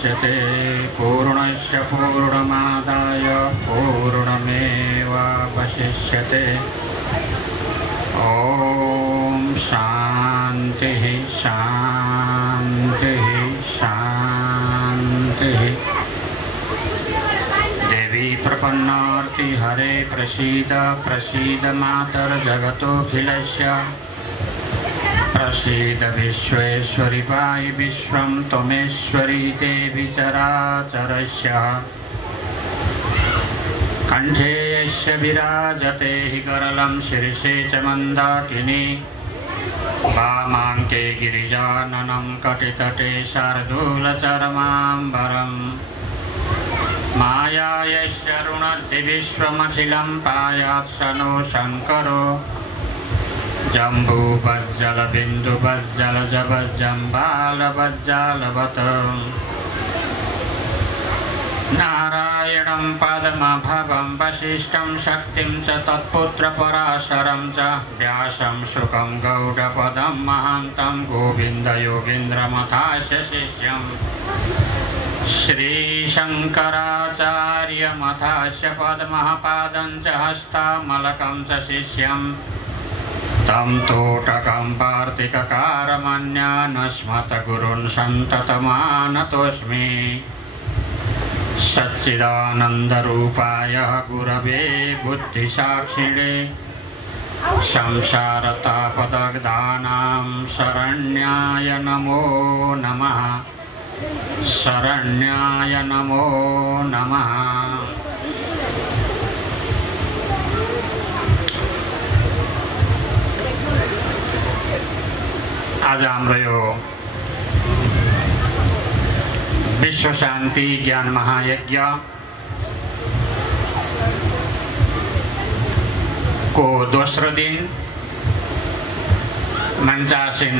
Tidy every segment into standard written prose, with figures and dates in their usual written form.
मुच्यते पूर्णस्य पूर्णमादाय पूर्णमेवावशिष्यते। ॐ शान्तिः शान्तिः शान्तिः। देवी प्रपन्नार्ति हरे प्रसीद प्रसीद मातर्जगतोऽखिलस्य। प्रसीद विश्वेश्वरि पाहि विश्वं त्वमेश्वरी देवी चराचरस्य। कंठे यस्य विराजते हि करलं शीर्षे च मन्दाकिनी। वामाङ्के गिरिजाननं कटितटे शार्दूलचर्माम्बरम्। माया यस्य रुणद्धि विश्वमखिलं पायात् स नो शङ्करो। जम्बूपज्जलबिन्दुपज्जलजपज्जम्बालपज्जालवत्। नारायणं पद्मभवं वसिष्ठं शक्तिं च तत्पुत्रपराशरं च व्यासं शुकं गौडपदं महान्तं गोविन्दयोगीन्द्रमथास्य शिष्यं श्रीशङ्कराचार्यमथास्य पद्मः पादं च हस्तामलकं च शिष्यं तं तोटकं वार्तिककारमन्यानस्मत् गुरुन् सन्ततमानतोऽस्मि। सच्चिदानन्दरूपाय गुरवे बुद्धिसाक्षिणे संसारतापदग्धानां शरण्याय नमो नमः। शरण्याय नमो नमः। आज हाम्रो यो विश्व शान्ति ज्ञान महायज्ञ को दोस्रो दिन मञ्चासीन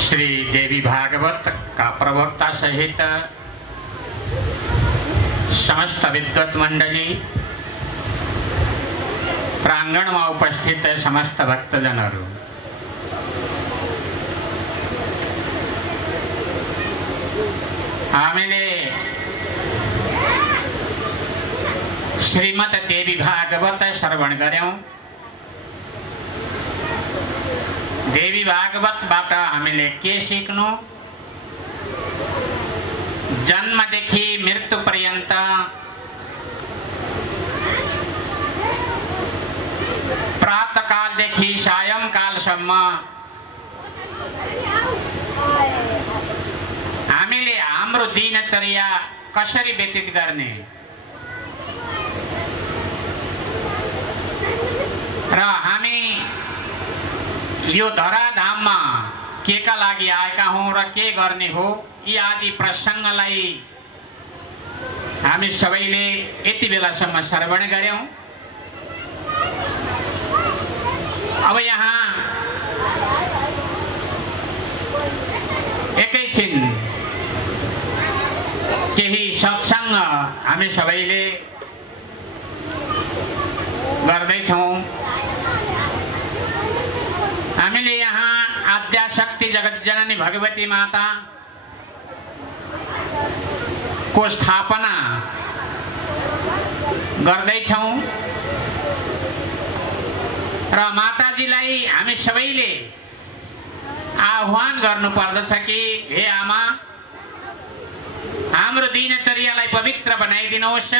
श्री देवी भागवत का प्रवक्ता सहित समस्त विद्वत मंडली, प्रांगण में उपस्थित समस्त भक्तजनहरू, हामीले श्रीमद् देवी भागवत श्रवण गर्यौं। देवी भागवतबाट हामीले के सिक्नु? जन्मदेखि मृत्यु पर्यन्त प्रातःकालदेखि सायंकालसम्म हामीले हाम्रो दिनचर्या कसरी व्यतीत गर्ने र हामी यो धराधाममा के का लागि आएका हौं र के गर्ने हो, यी आदि प्रसंगलाई हामी सबैले यति बेलासम्म श्रवण गर्यौं। अब यहाँ एकैछिन केही सत्संग हामी सबैले गर्दैछौं। हामीले यहाँ आद्याशक्ति जगतजननी भगवती माता को स्थापना गर्दैछौं र माताजीलाई हामी सबैले आह्वान गर्नुपर्दछ कि हे आमा, हाम्रो दिनचर्यालाई पवित्र बनाइदिनुहोस्।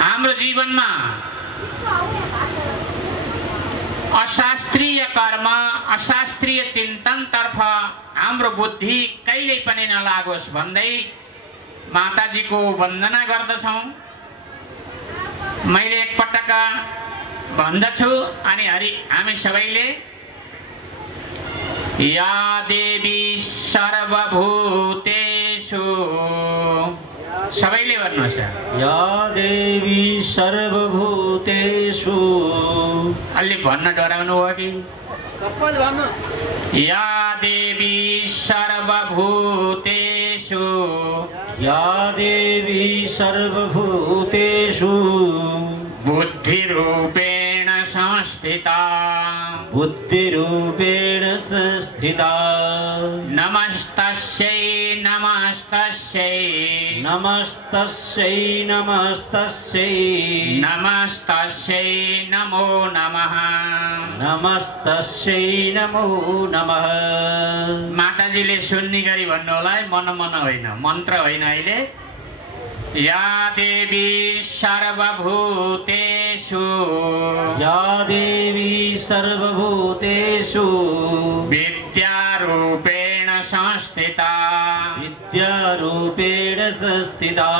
हाम्रो जीवनमा अशास्त्रीय कर्म, अशास्त्रीय चिन्तन तर्फ हाम्रो बुद्धि कहिल्यै पनि नलागोस् भन्दै माताजीको वन्दना गर्दछौं। मैले एकपटक भन्दछु अनि हामी सबैले या देवी सर्वभूतेषु, सबैले भन्नुहोस् या देवी सर्वभूतेषु। अलि भन्न डराउनु हो कि? या देवी सर्वभूतेषु, या देवी सर्वभूतेषु बुद्धिरूपेण संस्थिता, बुद्धिरूपेण संस्थिता नमस्तस्यै नमस्तस्यै नमस्तस्यै नमस्तस्यै नमस्तस्यै नमो नमः नमस्तस्यै नमो नमः। माताजीले सुन्ने गरी भन्नु होला है, मन मन होइन, मन्त्र होइन। अहिले या देवी सर्वभूतेषु या देवी सर्वभूतेषु विद्यारूपेण संस्थिता विद्यारूपेण संस्थिता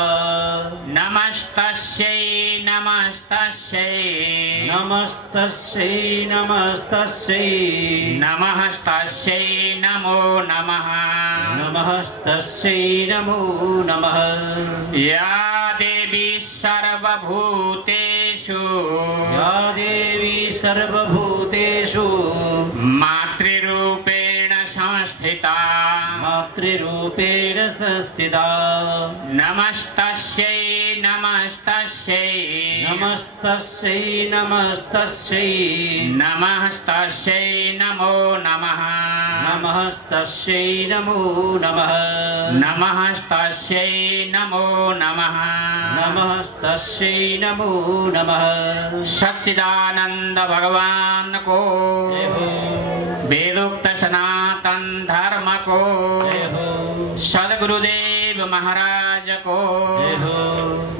नमस्तस्यै नमस्तस्यै नमस्तस्यै नमस्तस्यै नमस्तस्यै नमो नमः नमस्तस्यै नमो नमः। या देवी सर्वभूतेषु या देवी सर्वभूतेषु मातृरूपेण संस्थिता मातृरूपेण संस्थिता नमस्तस्यै नमस्तस्यै नमस्तस्यै नमस्तस्यै नमस्तस्यै नमो नमः नमस्तस्यै नमो नमः नमस्तस्यै नमो नमः नमस्तस्यै नमो नमः। सच्चिदानंद भगवान को जय हो वेदोक्त सनातन धर्म को जय हो सद्गुरुदेव महाराज को जय हो।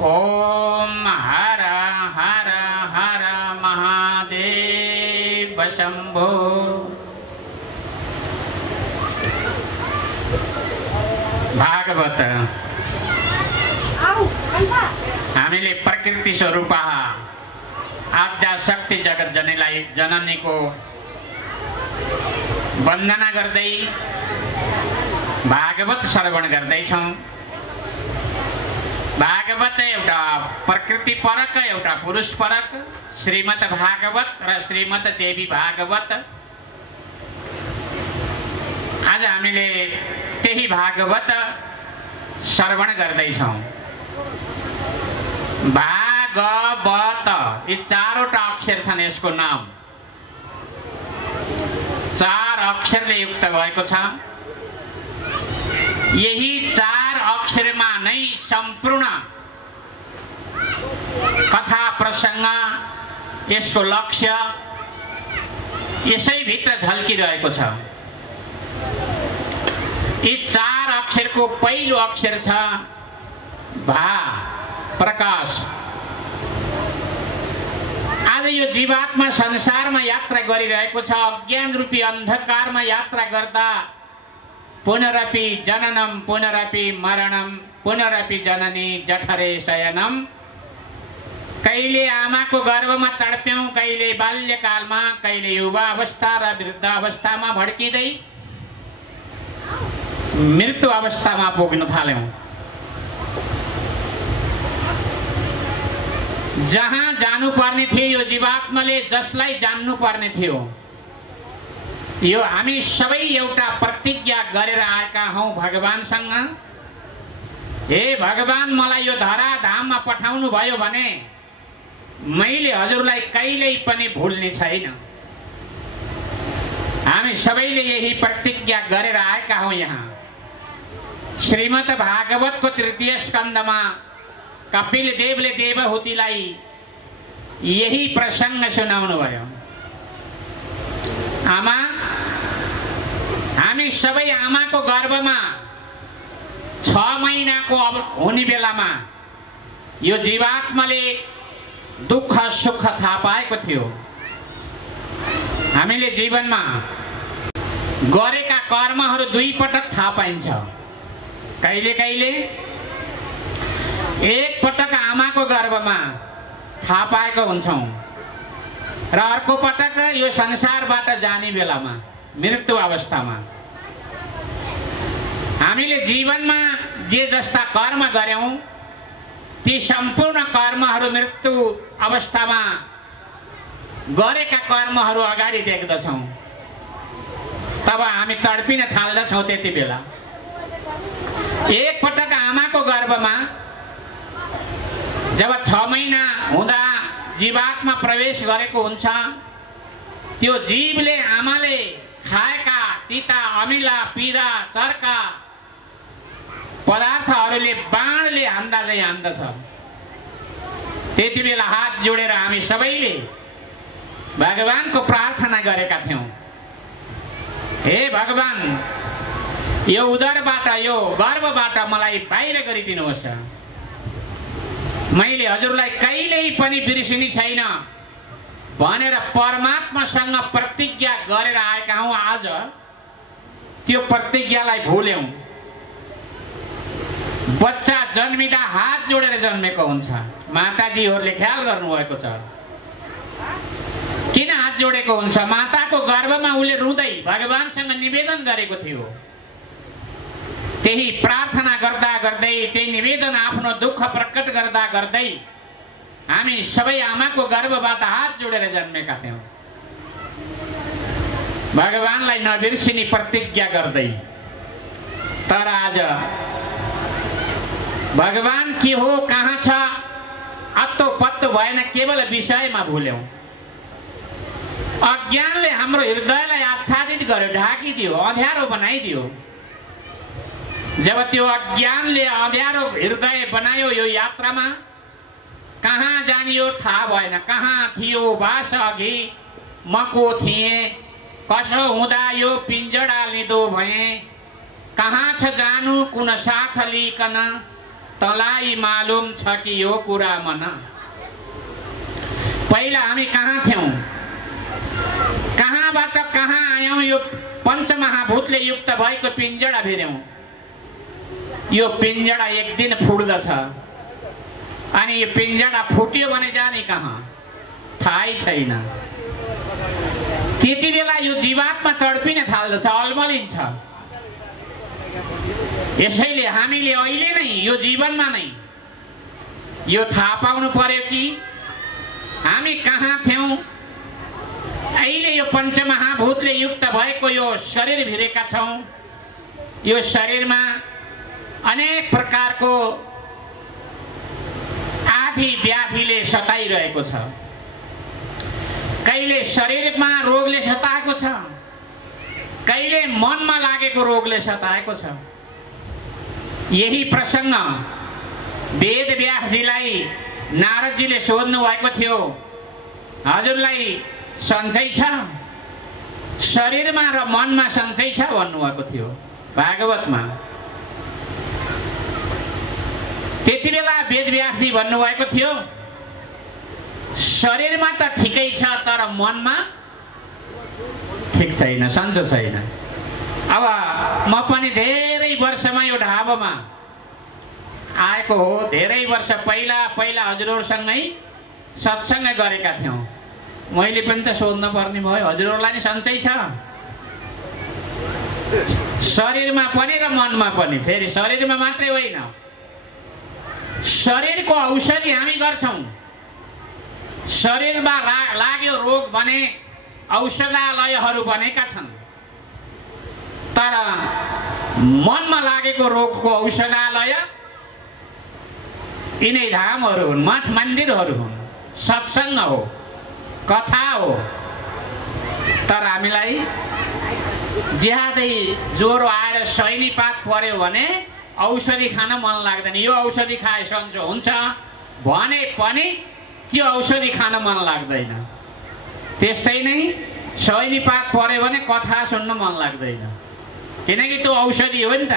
ओम हर हर हर महादेव शंभो। भागवत हामीले प्रकृति स्वरूप आद्या शक्ति जगत जननी को वन्दना गर्दै भागवत श्रवण गर्दैछौँ। भागवत एउटा प्रकृति परक एउटा पुरुष परक श्रीमद् भागवत र श्रीमद् देवी भागवत। आज हामीले त्यही भागवत श्रवण गर्दैछौँ। भागवत यी चारवटा अक्षर छन् यसको नाम, चार अक्षरले युक्त भएको छ। यही चार अक्षरमा नै सम्पूर्ण कथा प्रसंग यसको लक्ष्य यसै भित्र झल्किरहेको छ। यी चार अक्षरको पहिलो अक्षर छ भा प्रकाश। आज यो जीवात्मा संसारमा यात्रा गरिरहेको छ। अज्ञान रूपी अन्धकारमा यात्रा गर्दा पुनरपि जननम पुनरपि मरणम पुनरपि जननी जठरे शयनम। कहिले आमाको गर्भमा तडप्यौं, कहिले बाल्यकालमा, कहिले युवा अवस्था र वृद्ध अवस्थामा भड्किँदै मृत्यु अवस्थामा पुग्न थाल्यौं। जहाँ जानुपर्ने थियो यो जीवात्माले, जसलाई जान्नु पर्ने थियो, यो हामी सबै एउटा प्रतिज्ञा गरेर आएका हौं भगवानसँग। हे भगवान, मलाई यो धरा धाममा पठाउनु भयो भने मैले हजुरलाई कहिल्यै पनि भुल्ने छैन। हामी सबैले यही प्रतिज्ञा गरेर आएका हौं। यहाँ श्रीमद् भागवतको तृतीय स्कन्धमा कपिल देवले देवहूतिलाई यही प्रसंग सुनाउनु भयो। आमा, हामी सबै आमाको गर्भमा 6 महिनाको हुने बेलामा यो जीवात्माले दुःख सुख थाहा पाएको थियो। हामीले जीवनमा गरेका कर्महरू 2 पटक थाहा पाइन्छ। कहिले कहिले एक पटक आमाको गर्भमा थाहा पाएको हुन्छौं र अर्को पटक यो संसारबाट जाने बेलामा, मृत्यु अवस्थामा। हामीले जीवनमा जे जस्ता कर्म गर्यौं ती सम्पूर्ण कर्महरू मृत्यु अवस्थामा गरेका कर्महरू अगाडि देख्दछौं। तब हामी तडपिन थाल्दछौं। त्यति बेला एक पटक आमाको गर्भमा जब 6 महिना हुँदा जीवात्मा प्रवेश गरेको हुन्छ, त्यो जीवले आमाले खाएका तिता अमिला पीरा चर्का पदार्थहरूले बाणले हान्दा चाहिँ हान्दछ। त्यति बेला हात जोडेर हामी सबैले भगवानको प्रार्थना गरेका थियौं, हे भगवान, यो उदरबाट यो गर्भबाट मलाई बाहिर गरिदिनुहोस्। मैले हजुरलाई कहिल्यै पनि बिर्सिने छैन भनेर परमात्मासँग प्रतिज्ञा गरेर आएका हौं। आज त्यो प्रतिज्ञालाई भुल्यौं। बच्चा जन्मिँदा हात जोडेर जन्मेको हुन्छ। माताजीहरूले ख्याल गर्नुभएको छ। किन हात जोडेको हुन्छ? माताको गर्भमा उले रुँदै भगवानसँग निवेदन गरेको थियो। त्यही प्रार्थना गर्दा गर्दै, त्यही निवेदन, आफ्नो दुःख प्रकट गर्दा गर्दै हामी सबै आमाको गर्भबाट हात जोडेर जन्मेका थियौं, भगवानलाई नबिर्सिने प्रतिज्ञा गर्दै। तर आज भगवान के हो, कहाँ छ, अत्तो पत्तो भएन। केवल विषयमा भुल्यौं। अज्ञानले हाम्रो हृदयलाई आच्छादित गर्यो, ढाकिदियो, अँध्यारो बनाइदियो। जब त्यो अज्ञानले अँध्यारो हृदय बनायो, यो यात्रामा कहाँ जानियो थाहा भएन। कहाँ थियो बास अघि म को थिएँ, कसो हुँदा यो पिञ्जडा लिँदो भएँ। कहाँ छ जानु कुन साथ लिकन, तँलाई मालुम छ कि यो कुरा मन। पहिला हामी कहाँ थियौं, कहाँबाट कहाँ आयौं। यो पञ्चमहाभूतले युक्त भएको पिञ्जडा फेर्यौं। यो पिञ्जडा एक दिन फुट्दछ अनि यो पिञ्जडा फुट्यो भने जाने कहाँ, थाहै छैन। त्यति बेला यो जीवात्मा तडपिन थाल्दछ, अल्मलिन्छ। यसैले हामीले अहिले नै यो जीवनमा नै यो थाहा पाउनु पर्यो कि हामी कहाँ थियौं। अहिले यो पञ्चमहाभूतले युक्त भएको यो शरीर भिरेका छौं। यो शरीरमा अनेक प्रकारको आदि व्याधिले सताइरहेको छ। कहिले शरीरमा रोगले सताएको छ, कहिले मनमा लागेको रोगले सताएको छ। यही प्रसंग वेद व्यासजीलाई नारदजीले सोध्नु भएको थियो, हजुरलाई सन्चै छ, शरीरमा र मनमा सन्चै छ भन्नुभएको थियो भागवतमा। त्यति बेला वेद व्यासजी भन्नुभएको थियो, शरीरमा त ठिकै छ तर मनमा ठिक छैन, सन्चो छैन। अब म पनि धेरै वर्षमा यो ढाबामा आएको हो। धेरै वर्ष पहिला हजुरहरूसँगै सत्संग गरेका थियौं। मैले पनि त सोध्न पर्ने भयो, हजुरहरूलाई नि सन्चै छ? शरीरमा पनि र मनमा पनि। फेरि शरीरमा मात्रै होइन, शरीरको औषधि हामी गर्छौं। शरीरमा लाग्यो रोग भने औषधालयहरू बनेका छन्, तर मनमा लागेको रोगको औषधालय यिनै धामहरू हुन्, मठ मन्दिरहरू हुन्, सत्संग हो, कथा हो। तर हामीलाई ज्यादै ज्वरो आएर सैनीपात पर्यो भने औषधि खान मन लाग्दैन। यो औषधि खाए सन्चो हुन्छ भने पनि त्यो औषधि खान मन लाग्दैन। त्यस्तै नै सैनीपात पर्यो भने कथा सुन्न मन लाग्दैन, किनकि त्यो औषधि हो नि त।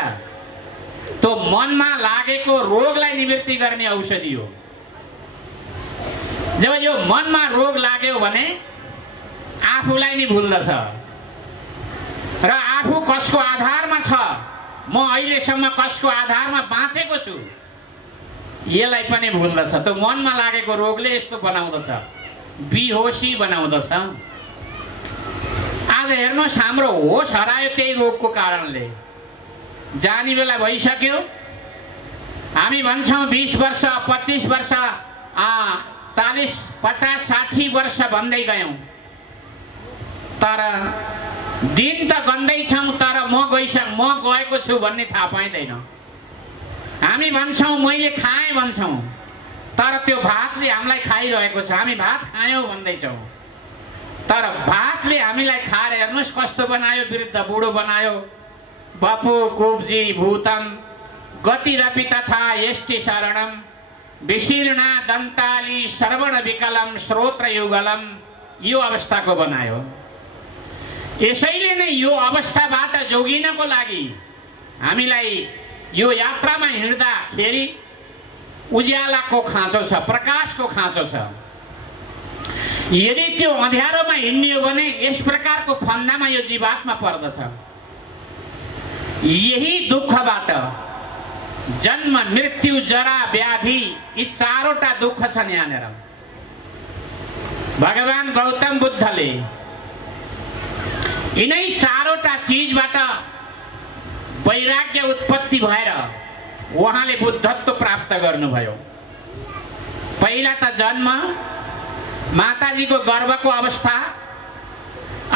त्यो मनमा लागेको रोगलाई निवृत्ति गर्ने औषधि हो। जब यो मनमा रोग लाग्यो भने आफूलाई नि भुल्दछ र आफू कसको आधारमा छ, म अहिलेसम्म कसको आधारमा बाँचेको छु, यसलाई पनि भुल्दछ। त्यो मनमा लागेको रोगले यस्तो बनाउँदछ, बेहोसी बनाउँदछ। आज हेर्नुहोस्, हाम्रो होस हरायो त्यही रोगको कारणले। जानी बेला भइसक्यो। हामी भन्छौँ 20 वर्ष, 25 वर्ष, 40, 50, 60 वर्ष भन्दै गयौं, तर दिन त गन्दैछौँ, तर म गएको छु भन्ने थाहा पाइँदैन। हामी भन्छौँ मैले खाएँ भन्छौँ, तर त्यो भातले हामीलाई खाइरहेको छ। हामी भात खायौँ भन्दैछौँ, तर भातले हामीलाई खाएर हेर्नुहोस् कस्तो बनायो, वृद्ध बुढो बनायो। बपु कुब्जी भूतम गतिरपि तथा यष्टि शरणम विशीर्णा दन्ताली श्रवण विकलम श्रोत्र युगलम, यो अवस्थाको बनायो। यसैले नै यो अवस्थाबाट जोगिनको लागि हामीलाई यो यात्रामा हिँड्दाखेरि उज्यालाको खाँचो छ, प्रकाशको खाँचो छ। यदि त्यो अँध्यारोमा हिँड्ने हो भने यस प्रकारको फन्दामा यो जीवात्मा पर्दछ। यही दुःखबाट जन्म मृत्यु जरा व्याधि यी चारवटा दुःख छन् यहाँनिर। भगवान गौतम बुद्धले यिनै चारवटा चीजबाट वैराग्य उत्पत्ति भएर उहाँले बुद्धत्व प्राप्त गर्नुभयो। पहिला त जन्म, माताजीको गर्भको अवस्था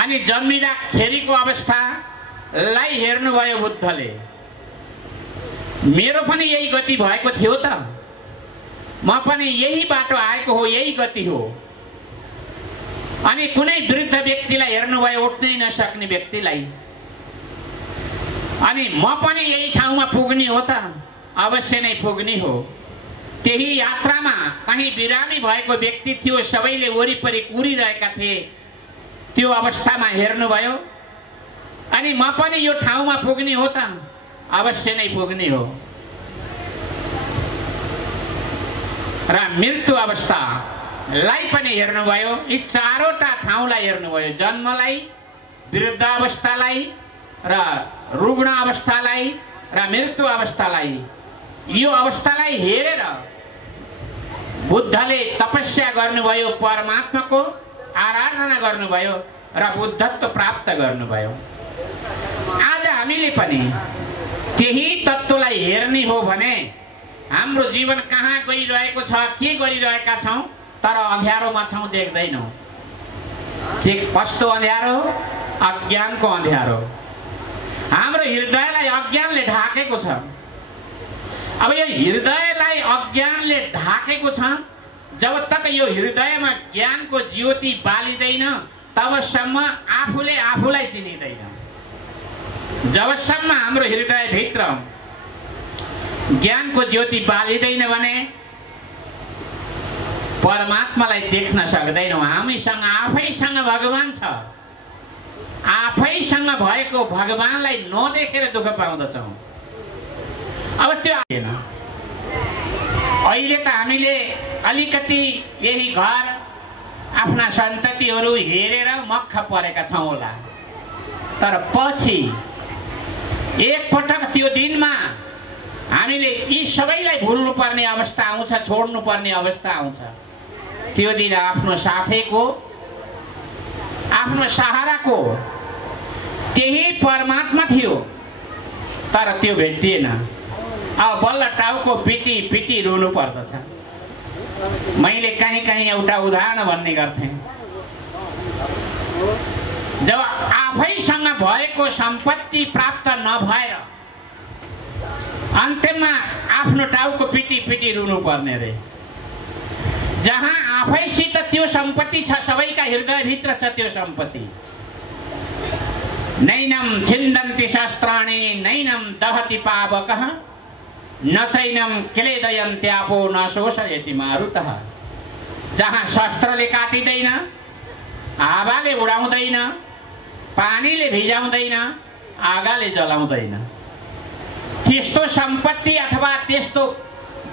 अनि जन्मिँदाखेरिको अवस्थालाई हेर्नुभयो बुद्धले। मेरो पनि यही गति भएको थियो त, म पनि यही बाटो आएको हो, यही गति हो। अनि कुनै वृद्ध व्यक्तिलाई हेर्नुभयो, उठ्नै नसक्ने व्यक्तिलाई, अनि म पनि यही ठाउँमा पुग्ने हो त, अवश्य नै पुग्ने हो। त्यही यात्रामा कहीँ बिरामी भएको व्यक्ति थियो, सबैले वरिपरि कुरिरहेका थिए, त्यो अवस्थामा हेर्नुभयो। अनि म पनि यो ठाउँमा पुग्ने हो त, अवश्य नै पुग्ने हो। र मृत्यु अवस्थालाई पनि हेर्नुभयो। यी चारवटा ठाउँलाई हेर्नुभयो, जन्मलाई, वृद्ध अवस्थालाई र रुग्ण अवस्थालाई र मृत्यु अवस्थालाई। यो अवस्थालाई हेरेर बुद्धले तपस्या गर्नुभयो, परमात्माको आराधना गर्नुभयो र बुद्धत्व प्राप्त गर्नुभयो। आज हामीले पनि त्यही तत्त्वलाई हेर्ने हो भने हाम्रो जीवन कहाँ गइरहेको छ, के गरिरहेका छौँ, तर अँध्यारोमा छौँ, देख्दैनौँ। के कस्तो अँध्यारो? अज्ञानको अँध्यारो। हाम्रो हृदयलाई अज्ञानले ढाकेको छ। अब यो हृदयलाई अज्ञानले ढाकेको छ, जब तक यो हृदयमा ज्ञानको ज्योति बालिँदैन तबसम्म आफूले आफूलाई चिनिँदैन। जबसम्म हाम्रो हृदयभित्र ज्ञानको ज्योति बालिँदैन भने परमात्मालाई देख्न सक्दैनौँ। हामीसँग आफैसँग भगवान छ, आफैसँग भएको भगवानलाई नदेखेर दुःख पाउँदछौँ। अब त्यो आएन। अहिले त हामीले अलिकति यही घर आफ्ना सन्ततिहरू हेरेर मक्ख परेका छौँ होला, तर पछि एकपटक त्यो दिनमा हामीले यी सबैलाई भुल्नुपर्ने अवस्था आउँछ, छोड्नुपर्ने अवस्था आउँछ। त्यो दिन आफ्नो साथीको, आफ्नो सहाराको त्यही परमात्मा थियो, तर त्यो भेटिएन। अब बल्ल टाउको पिटी पिटी रुनु पर्दछ। मैले कहीँ कहीँ एउटा उदाहरण भन्ने गर्थेँ। जब आफैसँग भएको सम्पत्ति प्राप्त नभएर अन्त्यमा आफ्नो टाउको पिटी पिटी रुनु पर्ने रे। जहाँ आफैसित त्यो सम्पत्ति छ, सबैका हृदयभित्र छ त्यो सम्पत्ति। नैनम छिन्दन्ति शस्त्राणि नैनम दहति पावकः न चैनम क्लेदयन्त्यापो न शोषयति मारुतः। जहाँ शस्त्रले काटिँदैन, हावाले उडाउँदैन, पानीले भिजाउँदैन, आगाले जलाउँदैन, त्यस्तो सम्पत्ति अथवा त्यस्तो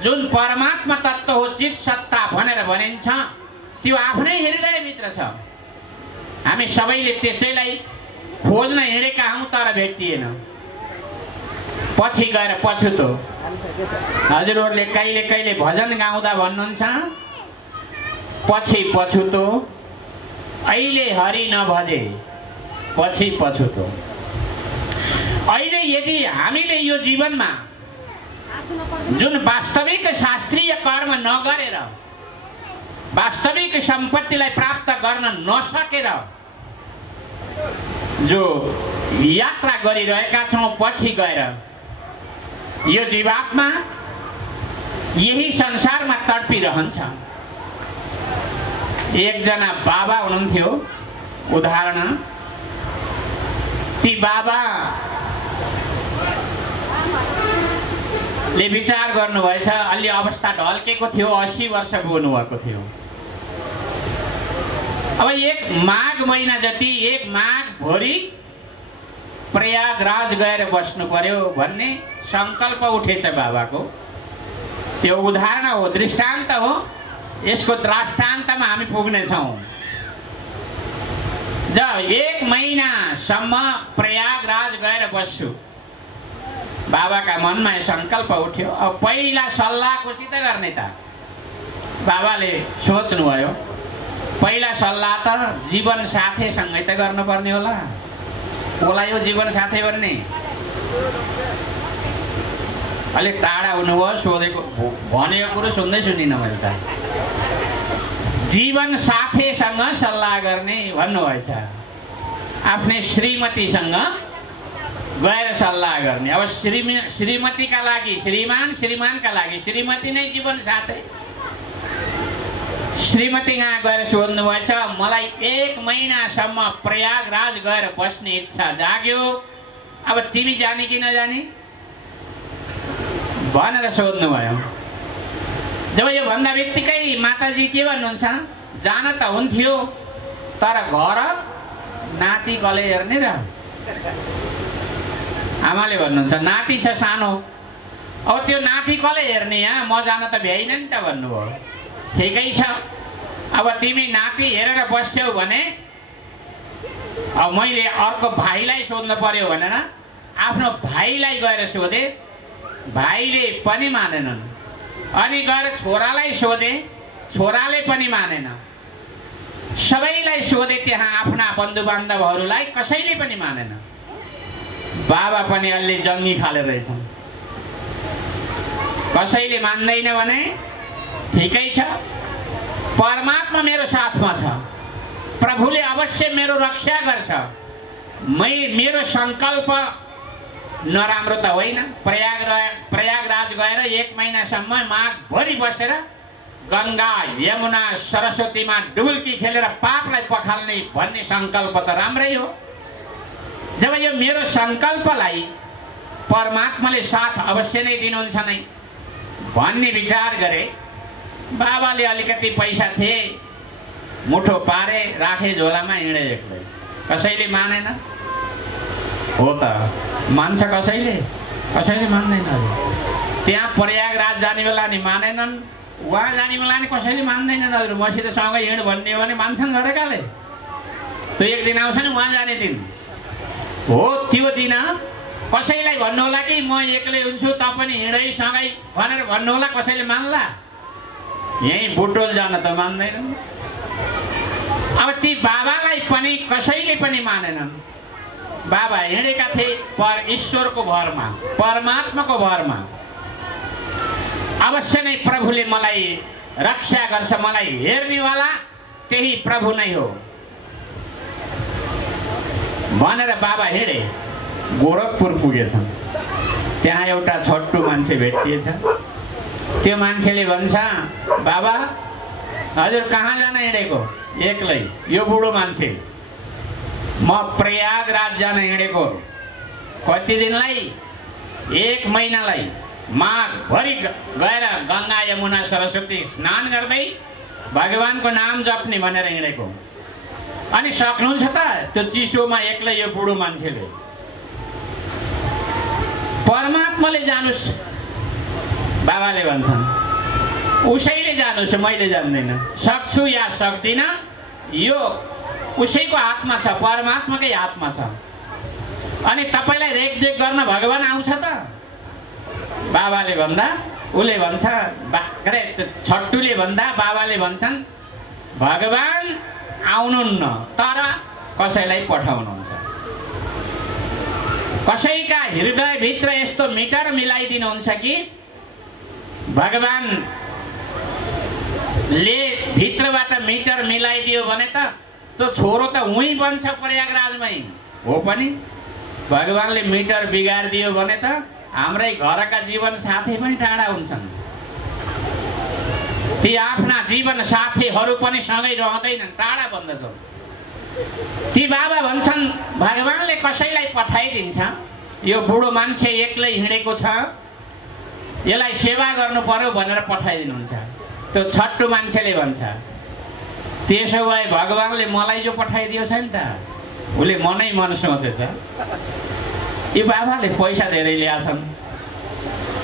जुन परमात्मा तत्त्व हो, चित सत्ता भनेर भनिन्छ, त्यो आफ्नै हृदयभित्र छ। हामी सबैले त्यसैलाई खोज्न हिँडेका हौँ, तर भेटिएन। पछि गएर पछुतो। हजुरहरूले कहिले कहिले भजन गाउँदा भन्नुहुन्छ, पछि पछुतो अहिले हरि नभजे पछि पछुतो। अहिले यदि हामीले यो जीवनमा जुन वास्तविक शास्त्रीय कर्म नगरेर, वास्तविक सम्पत्तिलाई प्राप्त गर्न नसकेर जो यात्रा गरिरहेका छौँ, पछि गएर यो जीवात्मा यही संसारमा तडपिरहन्छ। एकजना बाबा हुनुहुन्थ्यो, उदाहरण ती बाबा ले विचार गर्नुभएछ। अलि अवस्था ढल्केको थियो, 80 वर्ष पुग्नु भएको थियो। अब एक माघ महिना जति, एक माघ भोरी प्रयागराज गएर बस्नु पर्यो भन्ने संकल्प उठेछ बाबाको। त्यो उदाहरण हो, दृष्टान्त हो। यसको दृष्टान्तमा हामी पुग्नेछौँ। जब एक महिनासम्म प्रयागराज गएर बस्छु, बाबाका मनमा संकल्प उठ्यो। अब पहिला सल्लाह कोसित गर्ने त? बाबाले सोच्नुभयो, पहिला सल्लाह त जीवन साथीसँगै त गर्नुपर्ने होला। होला यो जीवन साथी भन्ने? अलिक टाढा हुनुभयो, सोधेको भनेको कुरो सुन्दै सुनिनँ मैले त। जीवन साथीसँग सल्लाह गर्ने भन्नुभएछ। आफ्नै श्रीमतीसँग गएर सल्लाह गर्ने। अब श्रीमतीका लागि श्रीमान, श्रीमानका लागि श्रीमती नै जीवन साथी। श्रीमती कहाँ गएर सोध्नुभएछ, मलाई 1 महिनासम्म प्रयागराज गएर बस्ने इच्छा जाग्यो, अब तिमी जाने कि नजाने भनेर सोध्नुभयो। जब यो भन्दा बित्तिकै माताजी के भन्नुहुन्छ, जान त हुन्थ्यो तर घर नाति कसले हेर्ने र? आमाले भन्नुहुन्छ नाति छ सानो, अब त्यो नाति कसले हेर्ने? यहाँ म जान त भ्याइन नि त भन्नुभयो। ठिकै छ, अब तिमी नाति हेरेर बस्छौ भने अब मैले अर्को भाइलाई सोध्नु पर्यो भनेर आफ्नो भाइलाई गएर सोधे, भाइले पनि मानेनन्। अनि गएर छोरालाई सोधे, छोराले पनि मानेन। सबैलाई सोधे, त्यहाँ आफ्ना बन्धु बान्धवहरूलाई, कसैले पनि मानेन। बाबा पनि अलि जङ्गी खाले रहेछन्। कसैले मान्दैन भने ठिकै छ, परमात्मा मेरो साथमा छ, प्रभुले अवश्य मेरो रक्षा गर्छ। मेरो संकल्प नराम्रो त होइन। प्रयागराज गएर 1 महिनासम्म माघभरि बसेर गङ्गा यमुना सरस्वतीमा डुबुल्की खेलेर पापलाई पखाल्ने भन्ने संकल्प त राम्रै हो। जब यो मेरो संकल्पलाई परमात्माले साथ अवश्य नै दिनुहुन्छ नै भन्ने विचार गरे। बाबाले अलिकति पैसा थिए, मुठो पारे, राखे झोलामा, हिँडे एक्लै। कसैले मानेन। हो त, मान्छ कसैले, कसैले मान्दैन। त्यहाँ प्रयागराज जाने बेला नि मानेनन्, वहाँ जाने बेला नि कसैले मान्दैनन्। हजुर मसित सँगै हिँड भन्ने हो भने मान्छन् गरेकाले। त्यो एक दिन आउँछ नि उहाँ जाने दिन हो, त्यो दिन कसैलाई भन्नु होला कि म एक्लै हुन्छु, त पनि हिँडै सँगै भनेर भन्नु होला, कसैले मान्ला? यही बुटोल जान त मान्दैनन्। अब ती बाबालाई पनि कसैले पनि मानेनन्। बाबा हिँडेका थिए ईश्वरको भरमा, परमात्माको भरमा। अवश्य नै प्रभुले मलाई रक्षा गर्छ, मलाई हेर्नेवाला त्यही प्रभु नै हो भनेर बाबा हिँडे। गोरखपुर पुगेछन्। त्यहाँ एउटा छोटो मान्छे भेटिएछ। त्यो मान्छेले भन्छ, बाबा हजुर कहाँ जान हिँडेको? एक्लै। यो बुढो मान्छे, म प्रयागराज जान हिँडेको। कति दिनलाई? 1 महिनालाई। माघभरि गएर गङ्गा यमुना सरस्वती स्नान गर्दै भगवानको नाम जप्ने भनेर हिँडेको। अनि सक्नुहुन्छ त त्यो चिसोमा एक्लै यो बुढो मान्छेले? परमात्माले जानुस् बाबाले भन्छन्, उसैले जानुस्, मैले जान्दैन। सक्छु या सक्दिनँ यो उसैको हातमा छ, परमात्माकै हातमा छ। अनि तपाईँलाई रेखदेख गर्न भगवान आउँछ त? बाबाले भन्दा उसले भन्छ, छट्टुले भन्दा बाबाले भन्छन्, भगवान आउनुहुन्न तर कसैलाई पठाउनुहुन्छ। कसैका हृदयभित्र यस्तो मिटर मिलाइदिनुहुन्छ कि भगवानले भित्रबाट मिटर मिलाइदियो भने त त्यो छोरो त उहीँ बन्छ प्रयागराजमै। हो पनि भगवानले मिटर बिगारिदियो भने त हाम्रै घरका जीवन साथी पनि टाढा हुन्छन्। ती आफ्ना जीवन साथीहरू पनि सँगै रहँदैनन्, टाढा बन्दछन्। ती बाबा भन्छन् भगवानले कसैलाई पठाइदिन्छ, यो बुढो मान्छे एक्लै हिँडेको छ, यसलाई सेवा गर्नु पर्यो भनेर पठाइदिनुहुन्छ। त्यो छट्टु मान्छेले भन्छ त्यसो भए भगवानले मलाई जो पठाइदियो छ नि त, उसले मनै मन सोचेछ, यो बाबाले पैसा धेरै ल्याछन्,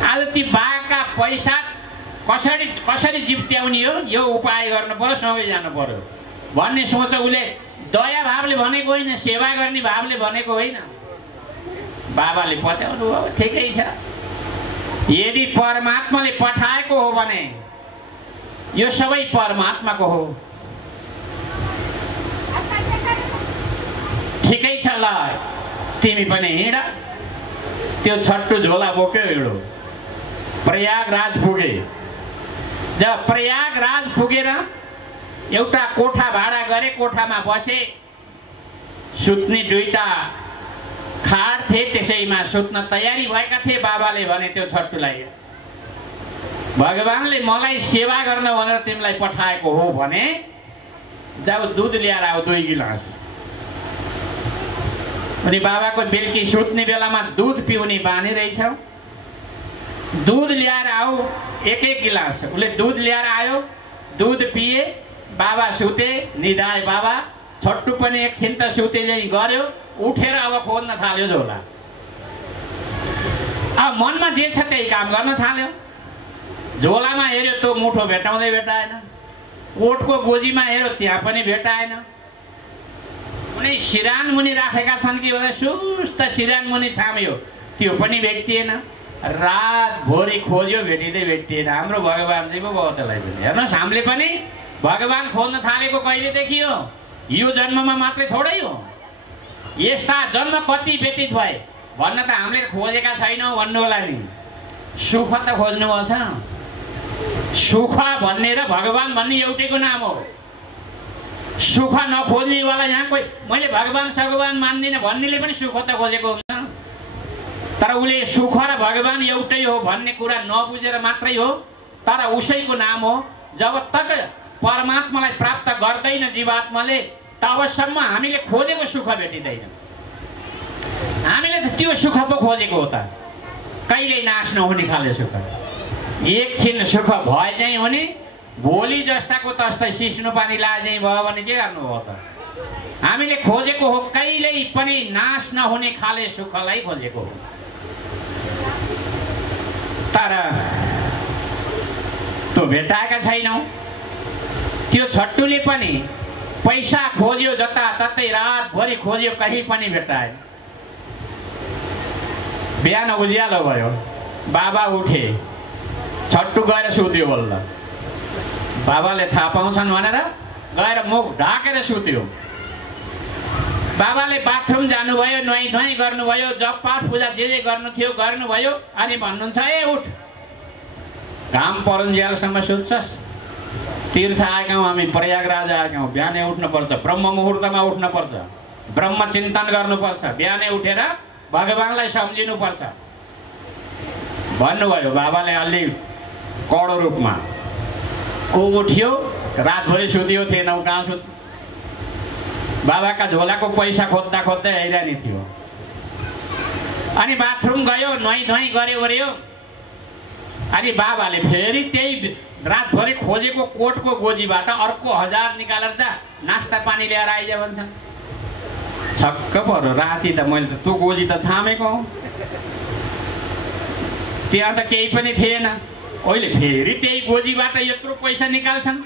आज ती बाका पैसा कसरी जिप्ट्याउने हो, यो उपाय गर्नु पर्यो, सँगै जानु पर्यो भन्ने सोच उसले दया भावले भनेको होइन, सेवा गर्ने भावले भनेको होइन। बाबाले पत्याउनु हो, ठिकै छ, यदि परमात्माले पठाएको हो भने यो सबै परमात्माको हो, ठिकै छ, ल तिमी पनि हिँड। त्यो छट्टु झोला बोक्यो, हिँडो, प्रयागराज पुगे। जब प्रयागराज पुगेर एउटा कोठा भाडा गरे, कोठामा बसे, सुत्ने दुईटा खाट थिए, त्यसैमा सुत्न तयारी भएका थिए। बाबाले भने त्यो छट्टुलाई, भगवानले मलाई सेवा गर्न भनेर तिमीलाई पठाएको हो भने जाऊ दुध ल्याएर आऊ 2 गिलास। अनि बाबाको बेलुकी सुत्ने बेलामा दुध पिउने बानी रहेछ, दुध ल्याएर आऊ 1-1 गिलास। उसले दुध ल्याएर आयो, दुध पिए, बाबा सुते, निधाए बाबा। छट्टु पनि एकछिन त सुते चाहिँ गर्यो, उठेर अब खोज्न थाल्यो झोला। अब मनमा जे छ त्यही काम गर्न थाल्यो। झोलामा हेऱ्यो त्यो मुठो भेटाउँदै भेटाएन, कोटको गोजीमा हेऱ्यो त्यहाँ पनि भेटाएन। कुनै सिरान मुनि राखेका छन् कि भनेर सुस्त सिरान मुनि छाम्यो, त्यो पनि भेटिएन। रातभरि खोज्यो, भेटिँदै भेटिएन। हाम्रो भगवान चाहिँ पो भयो त्यसलाई पनि। हेर्नुहोस्, हामीले पनि भगवान खोज्न थालेको कहिलेदेखि हो? यो जन्ममा मात्रै थोरै हो, यस्ता जन्म कति व्यतीत भए भन्न त हामीले खोजेका छैनौँ भन्नु होला नि। सुख त खोज्नुपर्छ, सुख भन्ने र भगवान भन्ने एउटैको नाम हो। सुख नखोज्नेवाला यहाँ कोही मैले भगवान सगवान मान्दिनँ भन्नेले पनि सुख त खोजेको हुन्छ, तर उसले सुख र भगवान एउटै हो भन्ने कुरा नबुझेर मात्रै हो। तर उसैको नाम हो। जब तक परमात्मालाई प्राप्त गर्दैन जीवात्माले, तबसम्म हामीले खोजेको सुख भेटिँदैन। हामीले त त्यो सुख पो खोजेको हो त, कहिल्यै नाश नहुने खाले सुख। एकछिन सुख भए चाहिँ हुने, भोलि जस्ताको तस्तै सिस्नो पानी लाए चाहिँ भयो भने के गर्नु हो त? हामीले खोजेको हो कहिल्यै पनि नाश नहुने खाले सुखलाई खोजेको हो। तर त्यो भेटाएका छैनौँ। त्यो छट्टुले पनि पैसा खोज्यो, जताततै रातभरि खोज्यो, कहीँ पनि भेटाएन। बिहान उज्यालो भयो, बाबा उठे, छट्टु गएर सुत्यो बल्ल। बाबाले थाहा पाउँछन् भनेर गएर मुख ढाकेर सुत्यो। बाबाले बाथरुम जानुभयो, नुहाई धुवाई गर्नुभयो, जप पाठ पूजा जे जे गर्नु थियो गर्नुभयो। अनि भन्नुहुन्छ, ए उठ, घाम परुन्जेलसम्म सुत्छस्? तीर्थ आएका हौँ हामी, प्रयागराज आएका हौँ, बिहानै उठ्नुपर्छ, ब्रह्म मुहुर्तमा उठ्नुपर्छ, ब्रह्म चिन्तन गर्नुपर्छ, बिहानै उठेर भगवानलाई सम्झिनुपर्छ भन्नुभयो। बाबाले अलि कडो रूपमा। को उठ्यो, रातभरि सुत्यो थिएनौ, कहाँ सुत? बाबाका झोलाको पैसा खोज्दा खोज्दै हैरानी थियो। अनि बाथरुम गयो, नुहाई धुवाई गऱ्यो वर्यो। अनि बाबाले फेरि त्यही रातभरि खोजेको कोटको गोजीबाट अर्को 1000 निकालेर जा, नास्ता पानी ल्याएर आइज भन्छन्। छक्क पर्यो, राति त मैले त त्यो गोजी त छामेको हौ, त्यहाँ त केही पनि थिएन। अहिले फेरि त्यही गोजीबाट यत्रो पैसा निकाल्छन्।